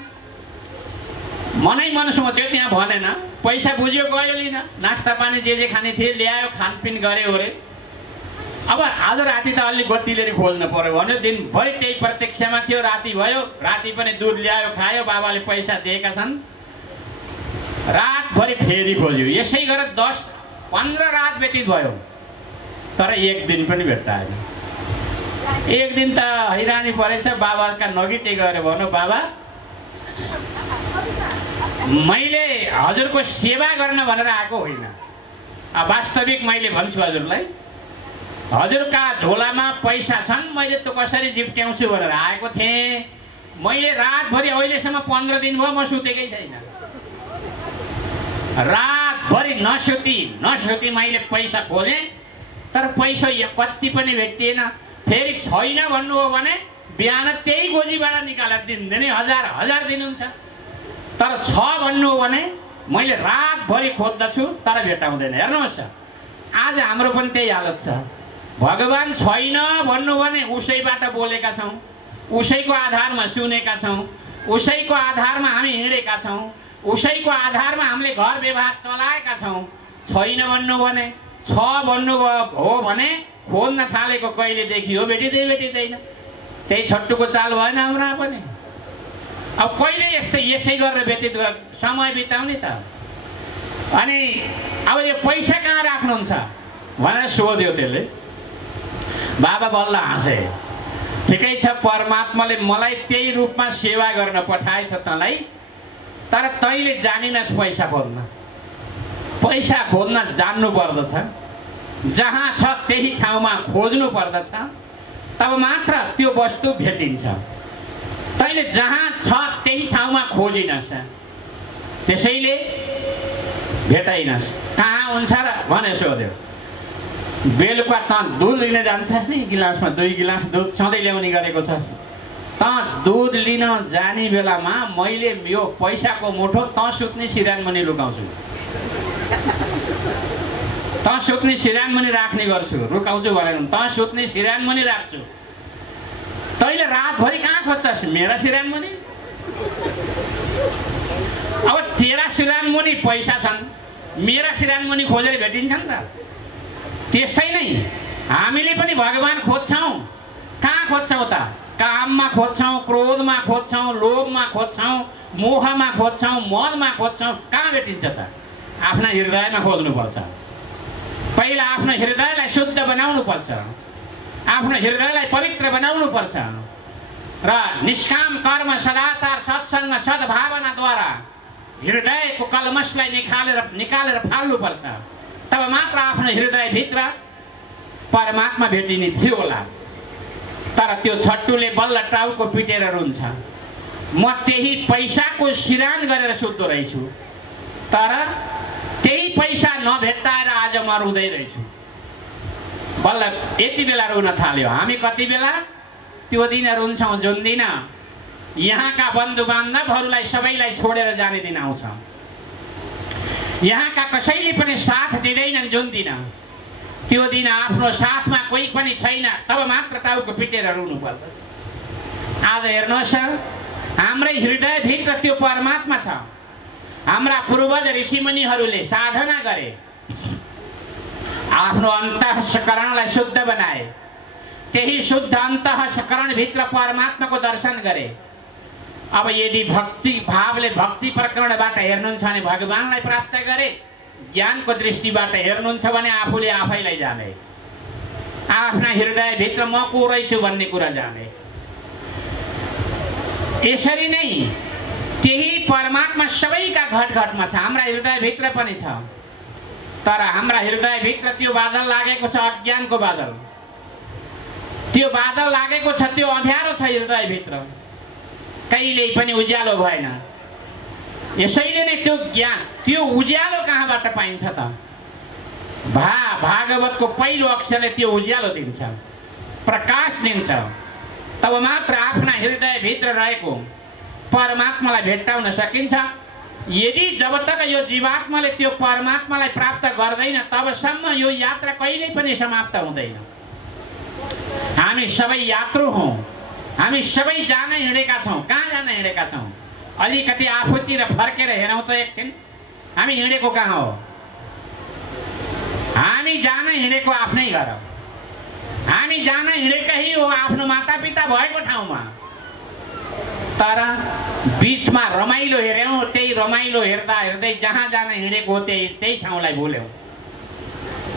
मनै मन सोच्यो, त्यहाँ भनेन, पैसा बुझ्यो, गयो लिन, नास्ता पानी जे जे खाने थिए ल्यायो, खानपिन गऱ्यो अरे। अब आज राति त अलि गति लिएर खोज्नु पर्यो भन्यो। दिनभरि त्यही प्रतीक्षामा थियो, राति भयो, राति पनि दुध ल्यायो, खायो, बाबाले पैसा दिएका छन्। रातभरि फेरि खोज्यो, यसै गरेर 10-15 रात व्यतीत भयो, तर एक दिन पनि भेट्टाएन। एक दिन त हैरानी परेछ। बाबाका नजिकै गएर भन्यो, बाबा मैले हजुरको सेवा गर्न भनेर आएको होइन, वास्तविक मैले भन्छु हजुरलाई, हजुरका झोलामा पैसा छन्, मैले त्यो कसरी जिप्ट्याउँछु भनेर आएको थिएँ। मैले रातभरि अहिलेसम्म 15 दिन भयो म सुतेकै छैन। रातभरि नसुती मैले पैसा खोजेँ, तर पैसा कति पनि भेटिएन। फेरि छैन भन्नु हो भने बिहान त्यही गोजीबाट निकालेर दिँदैन, हजार दिनुहुन्छ। तर छ भन्नु हो भने मैले रातभरि खोज्दछु तर भेटाउँदैन। हेर्नुहोस्, आज हाम्रो पनि त्यही हालत छ। भगवान छैन भन्नु भने उसैबाट बोलेका छौँ, उसैको आधारमा सुनेका छौँ, उसैको आधारमा हामी हिँडेका छौँ, उसैको आधारमा हामीले घर व्यवहार चलाएका छौँ। छैन भन्नु भने, छ भन्नु हो भने खोज्न थालेको कहिलेदेखि हो, भेटिँदैन। त्यही छट्टुको चाल भएन हाम्रा पनि। अब कहिले यसै गरेर समय बिताउने त। अनि अब यो पैसा कहाँ राख्नुहुन्छ भनेर सोध्यो त्यसले। बाबा बल्ल हाँसे, ठिकै छ, परमात्माले मलाई त्यही रूपमा सेवा गर्न पठाएछ तँलाई, तर तैँले जानिनस् पैसा खोज्न जान्नु पर्दछ। जहाँ छ त्यही ठाउँमा खोज्नु पर्दछ, तब मात्र त्यो वस्तु भेटिन्छ। तैँले जहाँ छ त्यही ठाउँमा खोजिनस्, त्यसैले भेटाइनस्। कहाँ हुन्छ र भने सोध्यो। बेलुका त दुध लिन जान्छस् नि, गिलासमा 2 गिलास दुध सधैँ ल्याउने गरेको छस्। त दुध लिन जाने बेलामा मैले यो पैसाको मुठो त सुत्ने सिरानमुनि लुकाउँछु, त सुत्ने सिरानमुनि राख्ने गर्छु। रुकाउँछु भनेर त सुत्ने सिरानमुनि राख्छु। तैँले रातभरि कहाँ खोज्छस् मेरा सिरानमुनि? अब तेरा सिरानमुनि पैसा छन्, मेरा सिरानमुनि खोजेर भेटिन्छ नि त। त्यसै नै हामीले पनि भगवान खोज्छौँ। कहाँ खोज्छौँ त? काममा खोज्छौँ, क्रोधमा खोज्छौँ, लोभमा खोज्छौँ, मोहमा खोज्छौँ, मदमा खोज्छौँ। कहाँ भेटिन्छ त? आफ्ना हृदयमा खोज्नुपर्छ। पहिला आफ्नो हृदयलाई शुद्ध बनाउनु पर्छ, आफ्नो हृदयलाई पवित्र बनाउनु पर्छ र निष्काम कर्म, सदाचार, सत्सङ्ग, सद्भावनाद्वारा हृदयको कलमशलाई निकालेर फाल्नुपर्छ। तब मात्र आफ्नो हृदयभित्र परमात्मा भेटिने थियो होला। तर त्यो छट्टुले बल्ल टाउको पिटेर रुन्छ। म त्यही पैसाको सिरान गरेर सुत्दो रहेछु, तर त्यही पैसा नभेट्टाएर आज म रुँदै रहेछु। बल्ल यति बेला रुन थाल्यो। हामी कति बेला त्यो दिन रुन्छौँ जुन दिन यहाँका बन्धु बान्धवहरूलाई सबैलाई छोडेर जाने दिन आउँछ। यहाँका कसैले पनि साथ दिँदैनन् जुन दिन, त्यो दिन आफ्नो साथमा कोही पनि छैन, तब मात्र टाउको पिटेर रुनु पर्छ। आज हेर्नुहोस्, हाम्रै हृदयभित्र त्यो परमात्मा छ। हाम्रा पूर्वज ऋषिमुनिहरूले साधना गरे, आफ्नो अन्तःकरणलाई शुद्ध बनाए, त्यही शुद्ध अन्तःकरणभित्र परमात्माको दर्शन गरे। अब यदि भक्ति भावले भक्ति प्रकरणबाट हेर्नुहुन्छ भने भगवानलाई प्राप्त गरे, ज्ञानको दृष्टिबाट हेर्नुहुन्छ भने आफूले आफैलाई जाने, आफ्ना हृदयभित्र म को रहेछु भन्ने कुरा जाने। यसरी नै त्यही परमात्मा सबैका घटघटमा छ, हाम्रा हृदयभित्र पनि छ। तर हाम्रा हृदयभित्र त्यो बादल लागेको छ, अज्ञानको बादल। त्यो बादल लागेको छ, त्यो अँध्यारो छ हृदयभित्र, कहिल्यै पनि उज्यालो भएन। यसैले नै त्यो ज्ञान, त्यो उज्यालो कहाँबाट पाइन्छ त? भागवतको पहिलो अक्षरले त्यो उज्यालो दिन्छ, प्रकाश दिन्छ। तब मात्र आफ्ना हृदयभित्र रहेको परमात्मालाई भेट्टाउन सकिन्छ। यदि जब तक यो जीवात्माले त्यो परमात्मालाई प्राप्त गर्दैन, तबसम्म यो यात्रा कहिल्यै पनि समाप्त हुँदैन। हामी सबै यात्रु हौँ, हामी सबै जान हिँडेका छौँ। कहाँ जान हिँडेका छौँ? अलिकति आफूतिर फर्केर हेरौँ त एकछिन, हामी हिँडेको कहाँ हो? हामी जान हिँडेको आफ्नै घर, हामी जान हिँडेकै हो आफ्नो मातापिता भएको ठाउँमा। तर बीचमा रमाइलो हेऱ्यौँ, त्यही रमाइलो हेर्दा हेर्दै जहाँ जान हिँडेको हो त्यही ठाउँलाई भुल्यौँ।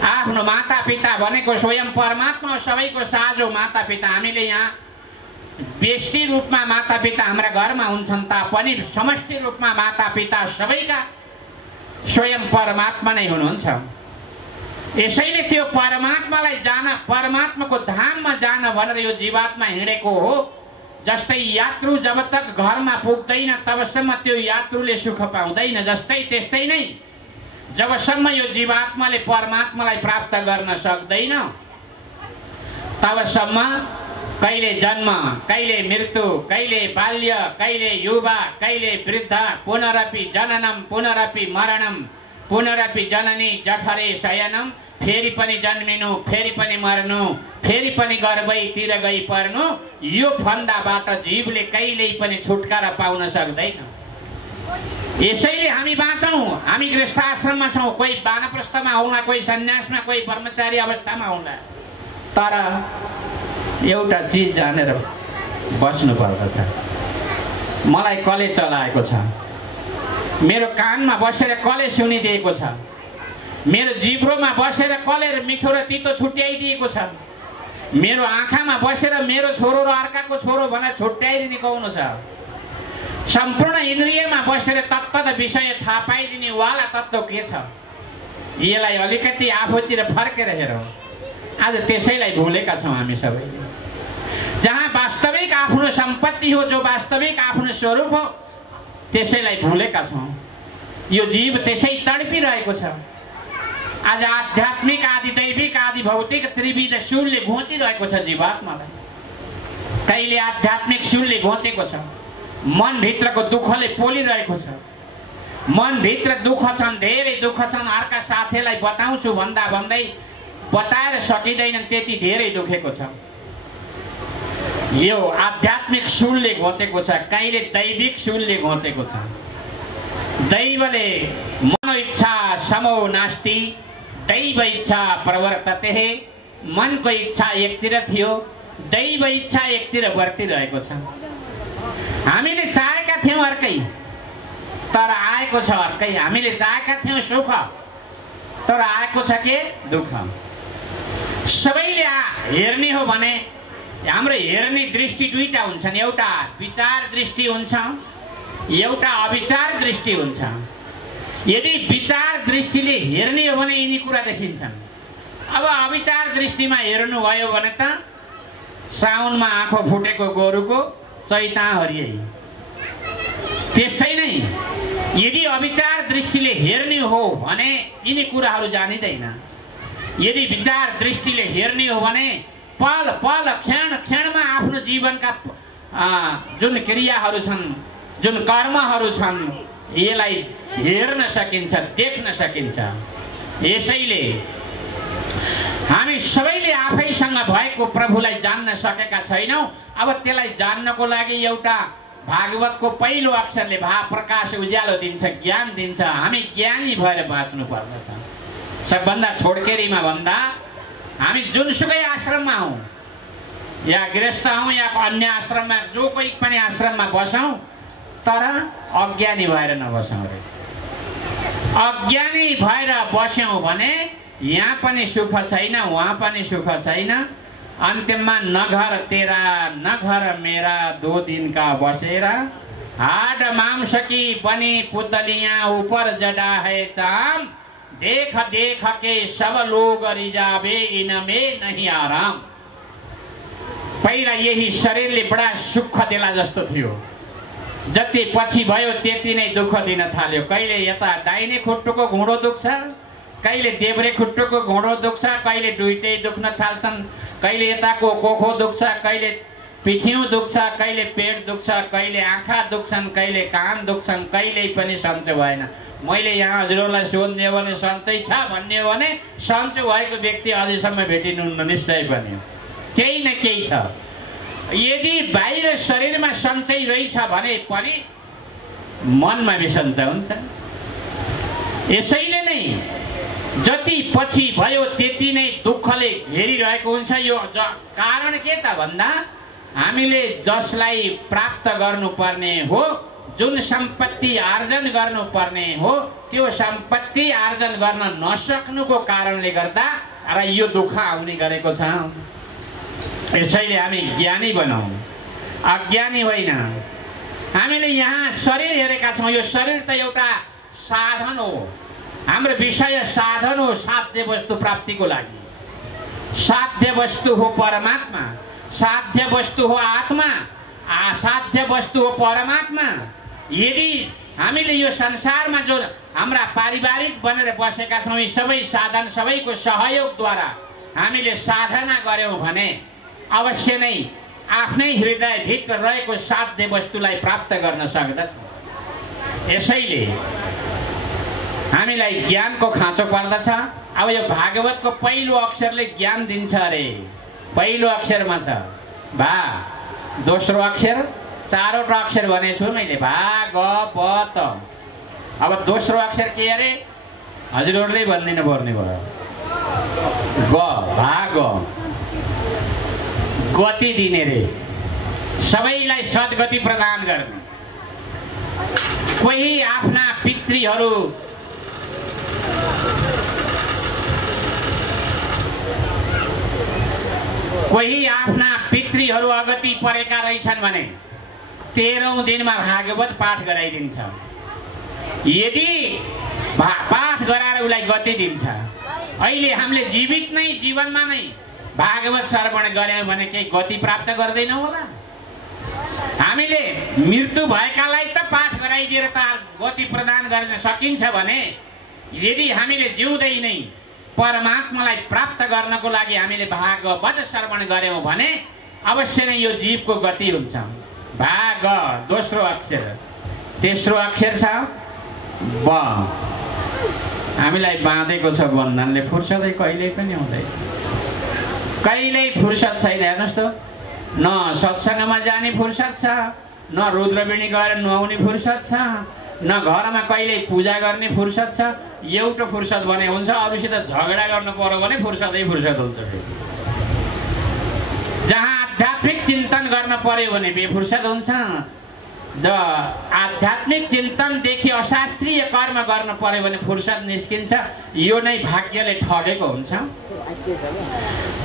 आफ्नो मातापिता भनेको स्वयं परमात्मा, सबैको साझो मातापिता। हामीले यहाँ व्यष्टि रूपमा मातापिता हाम्रा घरमा हुन्छन् तापनि समष्टि रूपमा मातापिता सबैका स्वयं परमात्मा नै हुनुहुन्छ। यसैले त्यो परमात्मालाई जान, परमात्माको धाममा जान भनेर यो जीवात्मा हिँडेको हो। जस्तै यात्रु जब तक घरमा पुग्दैन तबसम्म त्यो यात्रुले सुख पाउँदैन, जस्तै त्यस्तै नै जबसम्म यो जीवात्माले परमात्मालाई प्राप्त गर्न सक्दैन तबसम्म कहिले जन्म, कहिले मृत्यु, कहिले बाल्य, कहिले युवा, कहिले वृद्ध, पुनरपि जननम पुनरपि मरणम पुनरपि जननी जठरे शयनम, फेरि पनि जन्मिनु, फेरि पनि मर्नु, फेरि पनि गर्भैतिर गई पर्नु, यो फन्दाबाट जीवले कहिल्यै पनि छुटकारा पाउन सक्दैन। यसैले हामी बाँचौँ, हामी गृहस्थ आश्रममा छौँ, कोही वानप्रस्थमा होला, कोही सन्यासमा, कोही ब्रह्मचारी अवस्थामा होला, तर एउटा चिज जानेर बस्नु पर्दछ। मलाई कसले चलाएको छ, मेरो कानमा बसेर कसले सुनिदिएको छ, मेरो जिब्रोमा बसेर कसले मिठो र तितो छुट्याइदिएको छ, मेरो आँखामा बसेर मेरो छोरो र अर्काको छोरो भनेर छुट्याइदिने कौन छ, सम्पूर्ण इन्द्रियमा बसेर तत्त विषय थाहा पाइदिने वाला तत्त्व के छ, यसलाई अलिकति आफूतिर फर्केर हेरौँ। आज त्यसैलाई भुलेका छौँ हामी सबै। जहाँ वास्तविक आफ्नो सम्पत्ति हो, जो वास्तविक आफ्नो स्वरूप हो, त्यसैलाई भुलेका छौँ। यो जीव त्यसै तडपिरहेको छ। आज आध्यात्मिक आदि दैविक आदि भौतिक त्रिविध शूलले घोचिरहेको छ जीवात्मालाई। कहिले आध्यात्मिक शूलले घोचेको छ, मनभित्रको दुःखले पोलिरहेको छ। मनभित्र दुःख छन्, धेरै दुःख छन्, अर्का साथीलाई बताउँछु भन्दा भन्दै बताएर सकिँदैनन्, त्यति धेरै दुखेको छ। यो आध्यात्मिक शूलले घोचेको छ, कहिले दैविक शूलले घोचेको छ। दैवले मनो इच्छा समो नास्ति, दैव इच्छा प्रवर्तते। मनको इच्छा एकतिर थियो, दैव इच्छा एकतिर वर्तिरहेको छ। हामीले चाहेका थियौँ अर्कै, तर आएको छ अर्कै। हामीले चाहेका थियौँ सुख, तर आएको छ के दुःख। सबैले हेर्ने हो भने हाम्रो हेर्ने दृष्टि दुईटा हुन्छन्, एउटा विचार दृष्टि हुन्छ, एउटा अविचार दृष्टि हुन्छ। यदि विचार दृष्टिले हेर्ने हो भने यिनी कुरा देखिन्छन्। अब अविचार दृष्टिमा हेर्नुभयो भने त साउनमा आँखो फुटेको गोरुको चैता हरियै। त्यसै नै यदि अविचार दृष्टिले हेर्ने हो भने यिनी कुराहरू जानिँदैन। यदि विचार दृष्टिले हेर्ने हो भने पल पल क्षण क्षणमा आफ्नो जीवनका जुन क्रियाहरू छन्, जुन कर्महरू छन्, यसलाई हेर्न सकिन्छ, देख्न सकिन्छ। यसैले हामी सबैले आफैसँग भएको प्रभुलाई जान्न सकेका छैनौँ। अब त्यसलाई जान्नको लागि एउटा भागवतको पहिलो अक्षरले भाव प्रकाश उज्यालो दिन्छ, ज्ञान दिन्छ। हामी ज्ञानी भएर बाँच्नु पर्दछ। सबभन्दा छोडकेरीमा भन्दा हामी जुनसुकै आश्रममा हौँ, या गृहस्थ हौँ या अन्य आश्रममा, जो कोही पनि आश्रममा बसौँ, तर अज्ञानी भएर नबसौँ रे। अज्ञानी भएर बस्यौँ भने यहाँ पनि सुख छैन, वहाँ पनि सुख छैन। अन्त्यमा न घर तेरा न घर मेरा, दो दिन का बसेरा, हाड मांस की बनी पुतलियाँ ऊपर जड़ा है चाम, देख देख के सब लोग रिजावे इनमें नहीं आराम। पहिला यही शरीरले बडा सुख देला जस्तो थियो, जति पछि भयो त्यति नै दुःख दिन थाल्यो। कहिले यता दाहिने खुट्टुको घुँडो दुख्छ, कहिले देब्रे खुट्टुको घुँडो दुख्छ, कहिले दुईटै दुख्न थाल्छन्। कहिले यताको कोखो दुख्छ, कहिले पिठ्यौँ दुख्छ, कहिले पेट दुख्छ, कहिले आँखा दुख्छन्, कहिले कान दुख्छन्। कहिल्यै पनि सन्चो भएन। मैले यहाँ हजुरहरूलाई सोध्ने हो भने सन्चै छ भन्ने हो भने सन्चो भएको व्यक्ति अझैसम्म भेटिनुहुन्न निश्चय पनि। केही न केही छ। यदि बाहिर शरीरमा सन्चै रहेछ भने पनि मनमा विसन्च हुन्छ। यसैले नै जति पछि भयो त्यति नै दुःखले घेरिरहेको हुन्छ। यो कारण के त भन्दा हामीले जसलाई प्राप्त गर्नुपर्ने हो, जुन सम्पत्ति आर्जन गर्नुपर्ने हो, त्यो सम्पत्ति आर्जन गर्न नसक्नुको कारणले गर्दा र यो दुःख आउने गरेको छ। यसैले हामी ज्ञानी बनाऊ, अज्ञानी होइन। हामीले यहाँ शरीर हेरेका छौँ, यो शरीर त एउटा साधन हो। हाम्रो विषय साधन हो साध्य वस्तु प्राप्तिको लागि। साध्य वस्तु हो परमात्मा, साध्य वस्तु हो आत्मा, असाध्य वस्तु हो परमात्मा। यदि हामीले यो संसारमा जो हाम्रा पारिवारिक बनेर बसेका छौँ यी सबै साधन सबैको सहयोगद्वारा हामीले साधना गर्यौँ भने अवश्य नै आफ्नै हृदयभित्र रहेको साध्य वस्तुलाई प्राप्त गर्न सक्दछ। यसैले हामीलाई ज्ञानको खाँचो पर्दछ। अब यो भागवतको पहिलो अक्षरले ज्ञान दिन्छ अरे। पहिलो अक्षरमा छ भा, दोस्रो अक्षर, चारवटा अक्षर भनेछु मैले, भा ग प त। अब दोस्रो अक्षर के अरे हजुरहरूले भनिदिनु पर्ने भयो। ग, भा ग, गति दिने रे, सबैलाई सद्गति प्रदान गर्ने। कोही आफ्ना पितृहरू अगति परेका रहेछन् भने 13औं दिनमा भागवत पाठ गराइदिन्छ। यदि पाठ गराएर उसलाई गति दिन्छ। अहिले हामीले जीवित नै जीवनमा नै भागवत श्रवण गर्यौं भने केही गति प्राप्त गर्दैनौँ होला। हामीले मृत्यु भएकालाई त पाठ गराइदिएर त गति प्रदान गर्न सकिन्छ भने यदि हामीले जिउँदै नै परमात्मालाई प्राप्त गर्नको लागि हामीले भागवत श्रवण गर्यौं भने अवश्य नै यो जीवको गति हुन्छ। भाग दोस्रो अक्षर, तेस्रो अक्षर छ ब। हामीलाई बाँधेको छ बन्धनले, फुर्सदै कहिल्यै पनि हुँदैन। कहिल्यै फुर्सद छैन। हेर्नुहोस् त, न सत्सङ्गमा जाने फुर्सद छ, न रुद्रवेणी गएर नुहाउने फुर्सद छ, न घरमा कहिल्यै पूजा गर्ने फुर्सद छ। एउटा फुर्सद भने हुन्छ, अरूसित झगडा गर्नु पर्यो भने फुर्सदै फुर्सद हुन्छ। जहाँ आध्यात्मिक चिन्तन गर्न पर्यो भने बेफुर्सद हुन्छ। आध्यात्मिक चिन्तनदेखि अशास्त्रीय कर्म गर्न पर्यो भने फुर्सद निस्किन्छ। यो नै भाग्यले ठगेको हुन्छ।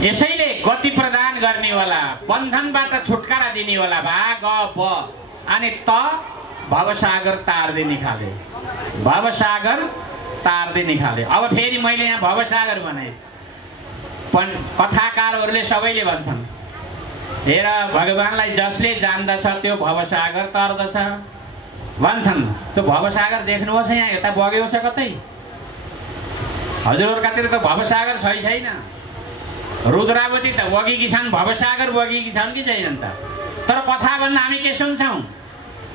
यसैले गति प्रदान गर्नेवाला, बन्धनबाट छुटकारा दिनेवाला भाग ब अनि त भवसागर तार्दै निकाले। भवसागर तार्दै निकाले। अब फेरि मैले यहाँ भवसागर भने कथाकारहरूले सबैले भन्छन्, हेर भगवानलाई जसले जान्दछ त्यो भवसागर तर्दछ भन्छन्। त्यो भवसागर देख्नुहोस् यहाँ यता बगेको छ कतै? हजुरहरूकातिर त भवसागर छैन। रुद्रावती त बगेकी छन्, भवसागर बगेकी छन् कि छैनन् त? तर कथा भन्दा हामी के सुन्छौँ?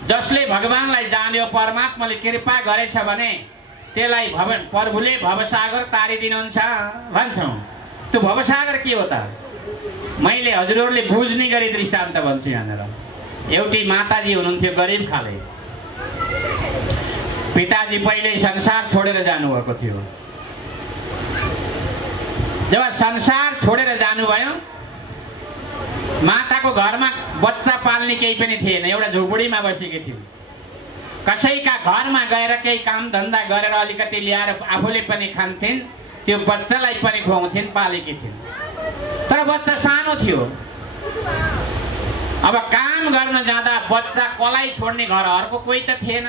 जसले भगवानलाई जान्यो, परमात्माले कृपा गरेछ भने त्यसलाई प्रभुले भवसागर तारिदिनुहुन्छ भन्छौँ। त्यो भवसागर के हो त? मैले हजुरहरूले बुझ्ने गरी दृष्टान्त भन्छु यहाँनिर। एउटी माताजी हुनुहुन्थ्यो, गरिब खाले। पिताजी पहिल्यै संसार छोडेर जानुभएको थियो। जब संसार छोडेर जानुभयो, माताको घरमा बच्चा पाल्ने केही पनि थिएन। एउटा झुपडीमा बसेकी थिइन्। कसैका घरमा गएर केही काम धन्दा गरेर अलिकति ल्याएर आफूले पनि खान्थिन्, त्यो बच्चालाई पनि खुवाउँथिन्, पालेकी थिइन्। तर बच्चा सानो थियो। अब काम गर्न जाँदा बच्चा कलाई छोड्ने घरहरूको कोही त थिएन।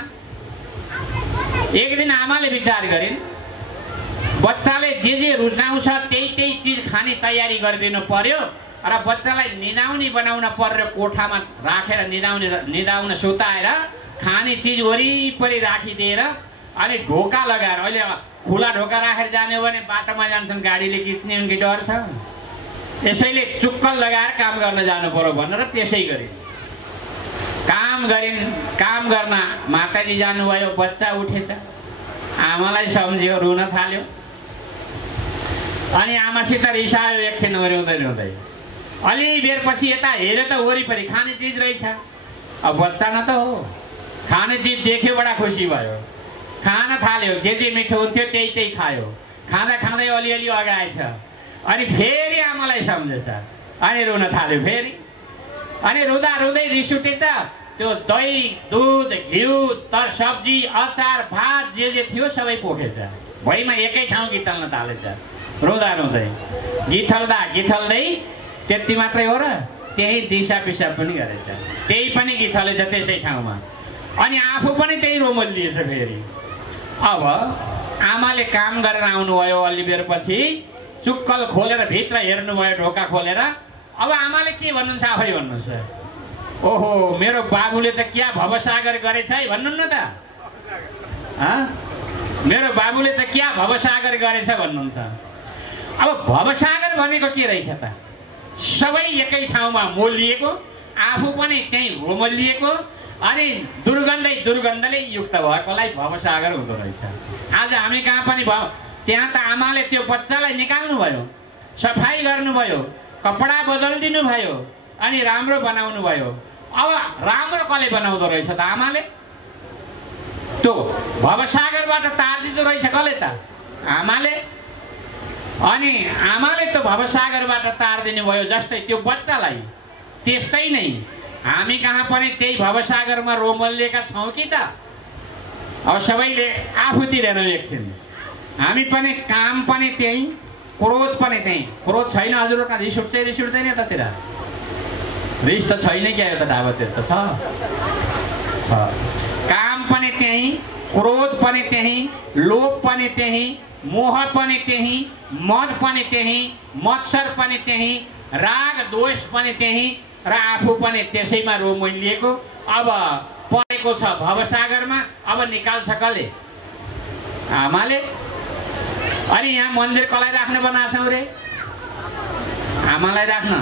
एक दिन आमाले विचार गरिन्, बच्चाले जे रुचाउँछ त्यही चिज खाने तयारी गरिदिनु पर्यो र बच्चालाई निदाउने बनाउन पर्यो। कोठामा राखेर निदाउन सुताएर खाने चिज वरिपरि राखिदिएर अनि ढोका लगाएर, अहिले खुला ढोका राखेर जाने भने बाटोमा जान्छन्, गाडीले खिच्ने उनकी डर छ। यसैले चुक्कल लगाएर काम गर्न जानु पर्यो भनेर त्यसै गरिन्। काम गरिन्। काम गर्न माताजी जानुभयो, बच्चा उठेछ। आमालाई सम्झ्यो, रुन थाल्यो। अनि आमासित रिसायो एकछिन रुँदै। अलि बेरपछि यता हेऱ्यो त वरिपरि खाने चिज रहेछ। अब बच्चा न त हो, खाने चिज देख्यो, बडा खुसी भयो। खान थाल्यो। जे मिठो हुन्थ्यो त्यही खायो। खाँदा खाँदै अलिअलि अगाएछ। अनि फेरि आमालाई सम्झेछ, अनि रुन थाल्यो फेरि। अनि रुँदै रिस उठेछ। त्यो दही, दुध, घिउ, सब्जी, अचार, भात जे थियो सबै पोखेछ। भुइँमा एकै ठाउँ गिथल्न थालेछ। रुँदै गिथल्दै त्यति मात्रै हो र त्यही दिशा पिसाब पनि गरेछ, त्यही पनि गिथलेछ त्यसै ठाउँमा। अनि आफू पनि त्यही रोमल्लिएछ फेरि। अब आमाले काम गरेर आउनुभयो। अलि बेरपछि चुक्कल खोलेर भित्र हेर्नुभयो, ढोका खोलेर। अब आमाले के भन्नुहुन्छ आफै भन्नुहोस्। ओहो, मेरो बाबुले त क्या भवसागर गरेछ है भन्नु न त। मेरो बाबुले त क्या भवसागर गरेछ भन्नुहुन्छ। अब भवसागर भनेको के रहेछ त? सबै एकै ठाउँमा मोलिएको, आफू पनि त्यही होमलिएको, अनि दुर्गन्धले युक्त भएकोलाई भवसागर हुँदो रहेछ। आज हामी कहाँ पनि त्यहाँ त आमाले त्यो बच्चालाई निकाल्नु भयो, सफाई गर्नुभयो, कपडा बदलिदिनु भयो, अनि राम्रो बनाउनु भयो। अब राम्रो कसले बनाउँदो रहेछ त? आमाले। त्यो भवसागरबाट तारिदिँदो रहेछ कसले त? आमाले। अनि आमाले त भवसागरबाट तारिदिनु भयो जस्तै त्यो बच्चालाई। त्यस्तै नै हामी कहाँ पनि त्यही भवसागरमा रोमलिएका छौँ कि त? अब सबैले आफूतिर हेर्नु एकछिन। हामी पनि काम पनि त्यही, क्रोध पनि त्यही। क्रोध छैन हजुरका? रिस उठ्दैन यतातिर? रिस त छैन क्या? यो त ढाबातिर त छ। काम पनि त्यही, क्रोध पनि त्यही, लोभ पनि त्यही, मोह पनि त्यही, मद पनि त्यही, मत्सर पनि त्यही, राग द्वेष पनि त्यही, र आफू पनि त्यसैमा रोमलिएको। अब परेको छ भवसागरमा। अब निकाल्छ कसले? आमाले। अनि यहाँ मन्दिर कसलाई राख्ने बनाएको छौँ रे? आमालाई राख्न।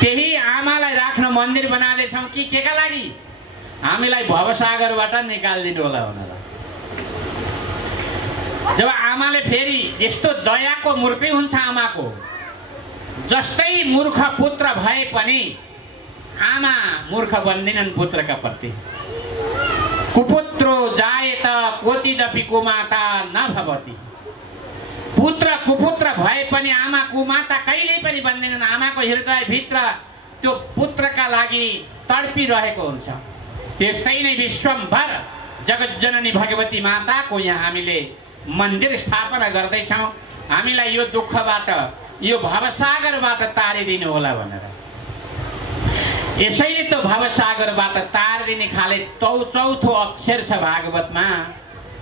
त्यही आमालाई राख्न मन्दिर बनाउँदैछौँ कि केका लागि? हामीलाई भवसागरबाट निकालिदिनु होला भनेर। जब आमाले फेरि यस्तो दयाको मूर्ति हुन्छ आमाको, जस्तै मूर्ख पुत्र भए पनि आमा मूर्ख बन्दिनन् पुत्रका प्रति। कुपुत्रो जायेत कोटिदपि कुमाता न भवति। पुत्र कुपुत्र भए पनि आमा कुमाता कहिल्यै पनि बन्दिनन्। आमाको हृदयभित्र त्यो पुत्रका लागि तडपिरहेको हुन्छ। त्यस्तै नै विश्वभर जगज्जननी भगवती माताको यहाँ हामीले मन्दिर स्थापना गर्दैछौँ। हामीलाई यो दुःखबाट, यो भवसागरबाट तारिदिनु होला भनेर। यसैले त भवसागरबाट तारिदिने खाले चौथो अक्षर छ भागवतमा।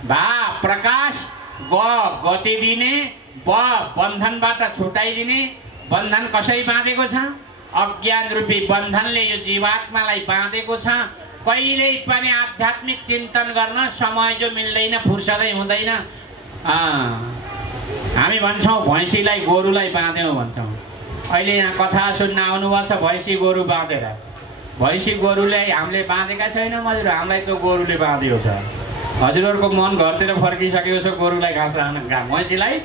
भा प्रकाश, ग गति दिने, ब बन्धनबाट छुटाइदिने। बन्धन कसरी बाँधेको छ? अज्ञान रूपी बन्धनले यो जीवात्मालाई बाँधेको छ। कहिल्यै पनि आध्यात्मिक चिन्तन गर्न समय जो मिल्दैन, फुर्सदै हुँदैन। हामी भन्छौँ भैँसीलाई गोरुलाई बाँध्यौँ भन्छौँ। अहिले यहाँ कथा सुन्न आउनुभएको छ भैँसी गोरु बाँधेर। भैँसी गोरुले हामीले बाँधेका छैनौँ हजुर, हामीलाई त्यो गोरुले बाँधेको छ। हजुरहरूको मन घरतिर फर्किसकेको छ गोरुलाई घाँस राख्न, भैँसीलाई